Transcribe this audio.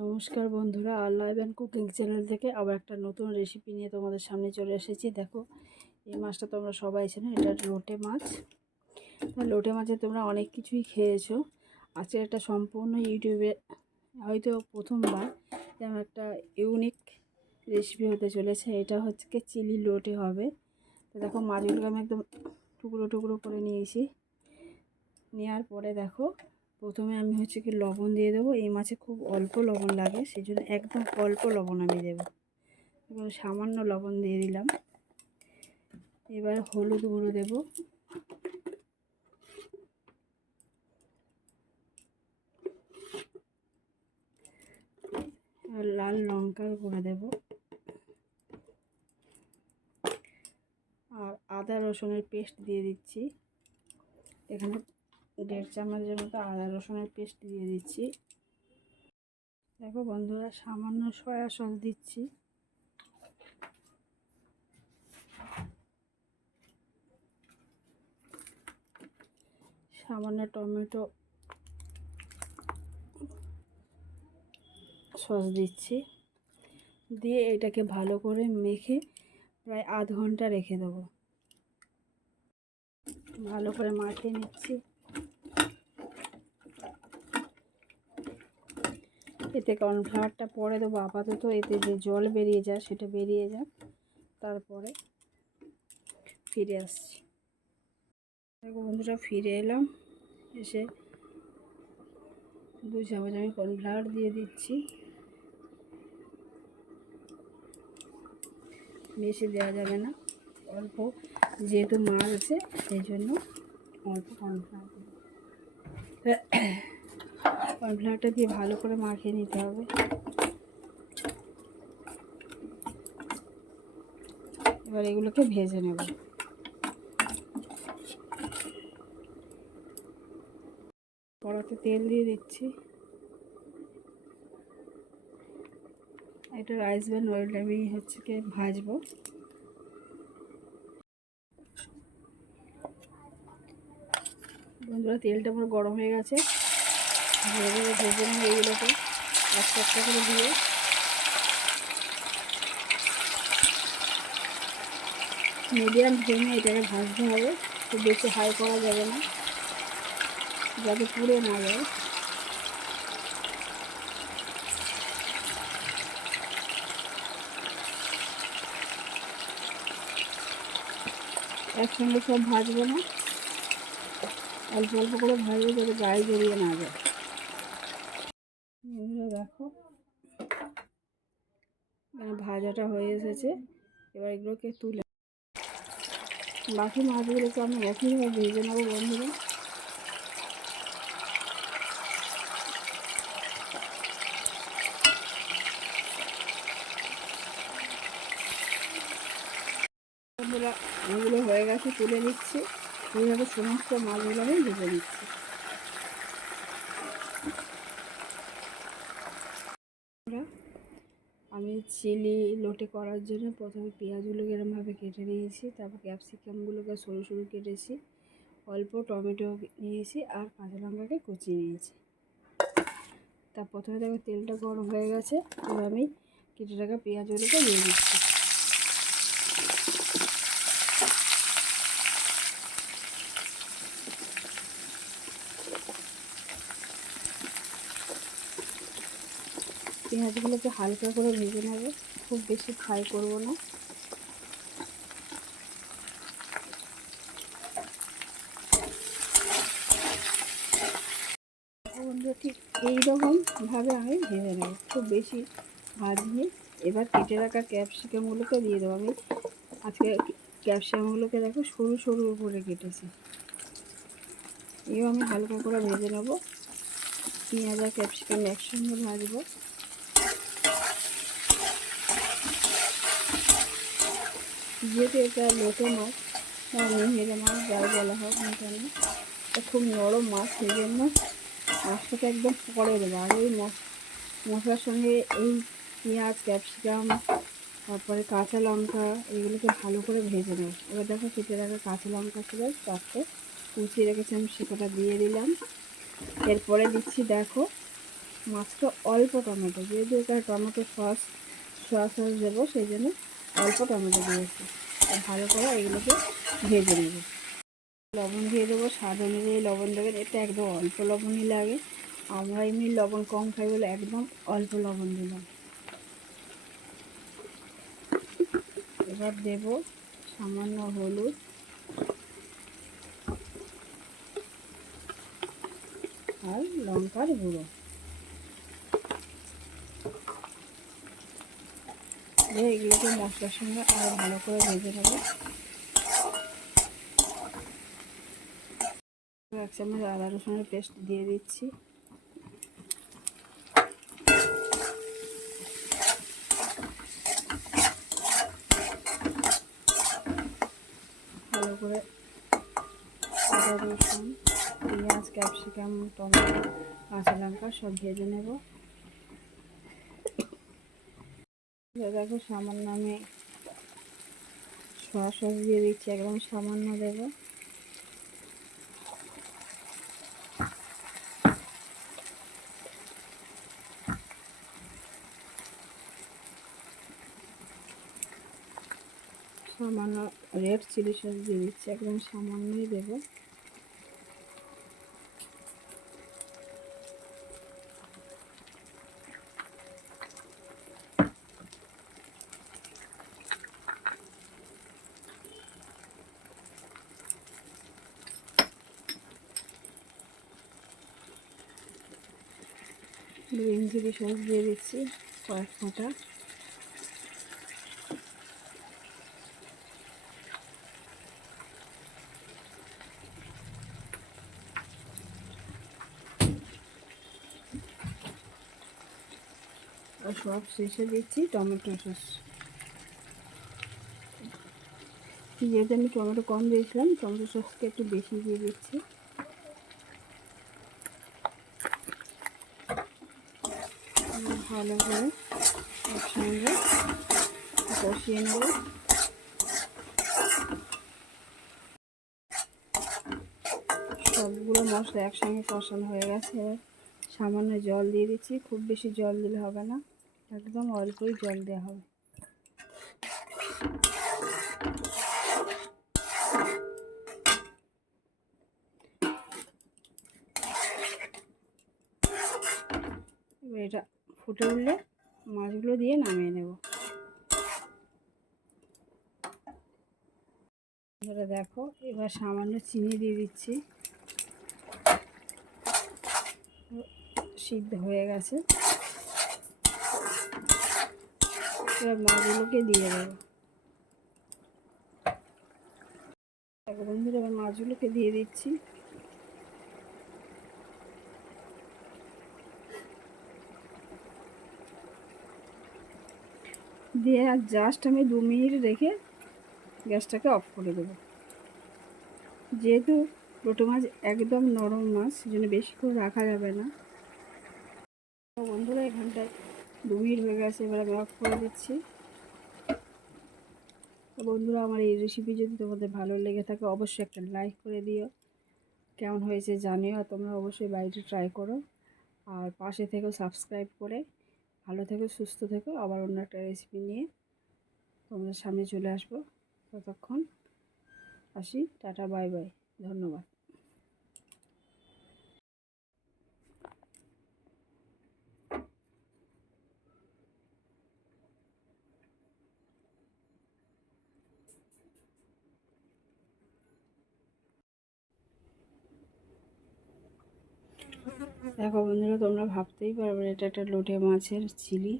নমস্কার বন্ধুরা আল্লাহ and cooking channel থেকে আবার একটা নতুন রেসিপি নিয়ে তোমাদের সামনে চলে এসেছি। দেখো, এই মাছটা তোমরা সবাই চেনো, এটা লোটে মাছ। লোটে মাছে তোমরা অনেক কিছুই খেয়েছো। আজকে একটা সম্পূর্ণ ইউটিউবে, হয়তো প্রথমবার যেমন একটা ইউনিক রেসিপি হতে চলেছে। এটা হচ্ছে চিলি লোটে হবে। তো দেখো, মাছগুলোকে আমি একদম টুকরো টুকরো করে নিয়েছি। নেওয়ার পরে দেখো প্রথমে আমি হচ্ছে কি লবণ দিয়ে দেবো। এই মাছে খুব অল্প লবণ লাগে সেই জন্য একদম অল্প লবণ আমি দেবো। এবং সামান্য লবণ দিয়ে দিলাম। এবার হলুদ গুঁড়ো দেব। আর লাল লঙ্কার গুঁড়ো দেব। আর আদা রসুনের পেস্ট দিয়ে দিচ্ছি। এখানে দেড় চামচের মতো আদা রসুনের পেস্ট দিয়ে দিচ্ছি। দেখো বন্ধুরা, সামান্য সয়া সস দিচ্ছি। সামান্য টমেটো সস দিচ্ছি। দিয়ে এটাকে ভালো করে মেখে প্রায় আধ ঘণ্টা রেখে দেবো। ভালো করে মাখিয়ে নিচ্ছি। এতে কর্নফ্লাওয়ারটা পরে দেবো আপাতত, এতে যে জল বেরিয়ে যায় সেটা বেরিয়ে যাক, তারপরে ফিরে আসছি। বন্ধুরা, ফিরে এলাম, এসে দু চামচ আমি কর্নফ্লাওয়ার দিয়ে দিচ্ছি। বেশি দেওয়া যাবে না, অল্প যেহেতু মাছ আছে, সেই জন্য অল্প কর্নফ্লাওয়ার কর্নফ্লাওয়ারটা দিয়ে ভালো করে মাখিয়ে নিতে হবে। এবার এগুলোকে ভেজে নেব। কড়াতে তেল দিয়ে দিচ্ছি। এটা রাইস ব্যান অয়েলটা আমি হচ্ছে কি ভাজবো। বন্ধুরা, তেলটা পুরো গরম হয়ে গেছে। ভেজে ভেজে নিয়ে এইগুলোকে একটা একটা করে দিয়ে মিডিয়াম ফ্লেমে এটাকে ভাজতে হবে। খুব বেশি হাই করা যাবে না। যাতে পুড়ে না যায়। একসঙ্গে সব ভাজবো না। অল্প অল্প করে ভাজবো যাতে গায়ে জড়িয়ে না যায় এগুলো দেখো এখানে ভাজাটা হয়ে এসেছে। এবার এগুলোকে তুলে বাকি মাছগুলোকে আমি একইভাবে ভেজে নেব বন্ধুরা। বন্ধুরা এগুলো হয়ে গেছে, তুলে নিচ্ছি। এইভাবে সমস্ত মাছগুলো আমি ভেজে নিচ্ছি আমি চিলি লোটে করার জন্য প্রথমে পেঁয়াজগুলোকে এরমভাবে কেটে নিয়েছি, তারপর ক্যাপসিকামগুলোকে সরু সরু কেটেছি, অল্প টমেটো নিয়েছি আর কাঁচা লঙ্কাকে কুচিয়ে নিয়েছি। তা প্রথমে দেখো তেলটা গরম হয়ে গেছে, এবার আমি কেটে রাখা পেঁয়াজগুলোকে নিয়ে দিচ্ছি। পেঁয়াজগুলোকে হালকা করে ভেজে নেবে। খুব বেশি ফ্রাই করব না। ঠিক এইরকমভাবে আমি ভেজে নেব। খুব বেশি ভাজিয়ে এবার কেটে রাখা ক্যাপসিকামগুলোকে দিয়ে দেবো। আমি আজকে ক্যাপসিকামগুলোকে দেখো সরু সরু করে কেটেছি। এও আমি হালকা করে ভেজে নেব। পেঁয়াজ আর ক্যাপসিকাম একসঙ্গে ভাজবো। যেহেতু এটা লোটে মাছ মেহেরে মাছ যাই বলা হোক না কেন, এটা খুব নরম মাছ সেই জন্য মাছটাকে একদম পরে দেবো। আর এই মশলার সঙ্গে এই পেঁয়াজ, ক্যাপসিকাম, তারপরে কাঁচা লঙ্কা, এগুলোকে ভালো করে ভেজে নেব। এবার দেখো কেটে রাখা কাঁচা লঙ্কা ছিল চারটে, কুচিয়ে রেখেছি আমি সেটা দিয়ে দিলাম। এরপরে দিচ্ছি দেখো মাছটা অল্প টমেটো, যেহেতু এটা টমেটো সস, সয়া সস দেবো, সেই জন্য অল্প টমেটো দিয়েছি। আর ভালো করে এগুলোকে ভেজে নেব। লবণ দিয়ে দেবো, স্বাদ অনুযায়ী লবণ দেবেন। এটা একদম অল্প লবণই লাগে। আমরা এমনি লবণ কম খাই বলে একদম অল্প লবণ দিলাম। এবার দেব সামান্য হলুদ। আর লঙ্কার গুঁড়ো। দিয়ে এগুলোকে মশলার সঙ্গে আরও ভালো করে ভেজে নেব। আদা রসুনের পেস্ট দিয়ে দিচ্ছি। ভালো করে আদা রসুন, পেঁয়াজ, ক্যাপসিকাম, টমেটো, কাঁচা লঙ্কা সব ভেজে নেব। দেখো, সামান্য আমি সয়া সস দিয়ে দিচ্ছি, একদম সামান্য দেবো। সামান্য রেড চিলি সস দিয়ে দিচ্ছি, একদম সামান্যই দেবো। গ্রিন চিলি সস দিয়ে দিচ্ছি কয়েক ফোঁটা। আর সব শেষে দিচ্ছি টমেটো সস। যেহেতু আমি টমেটো কম দিয়েছিলাম, টমেটো সসকে একটু বেশি দিয়ে দিচ্ছি। ভালো করে একসঙ্গে কষিয়ে নেব। সবগুলো মশলা একসঙ্গে কষানো হয়ে গেছে। সামান্য জল দিয়ে দিচ্ছি। খুব বেশি জল দিলে হবে না। একদম অল্পই জল দেওয়া হবে। এটা ফুটে উঠলে মাছগুলো দিয়ে নামিয়ে নেব। দেখো, এবার সামান্য চিনি দিয়ে দিচ্ছি। সিদ্ধ হয়ে গেছে। এবার মাছগুলোকে দিয়ে দেবো। দেখো বন্ধুরা, এবার মাছগুলোকে দিয়ে দিচ্ছি। দিয়ে আর জাস্ট আমি দু মিনিট রেখে গ্যাসটাকে অফ করে দেবো। যেহেতু লোটো মাছ একদম নরম মাছ, সেজন্য বেশি করে রাখা যাবে না। বন্ধুরা, এখানটায় দু মিনিট হয়ে গেছে, এবার আমি অফ করে দিচ্ছি। বন্ধুরা, আমার এই রেসিপি যদি তোমাদের ভালো লেগে থাকে, অবশ্যই একটা লাইক করে দিও। কেমন হয়েছে জানিও তোমরা অবশ্যই বাড়িতে ট্রাই করো। আর পাশে থেকেও সাবস্ক্রাইব করে ভালো থেকো, সুস্থ থেকো। আবার অন্য একটা রেসিপি নিয়ে তোমাদের সামনে চলে আসব। ততক্ষণ আসি। টাটা বাই বাই ধন্যবাদ। দেখো বন্ধুরা তোমরা ভাবতেই পারবে এটা একটা লোটে মাছের চিলি।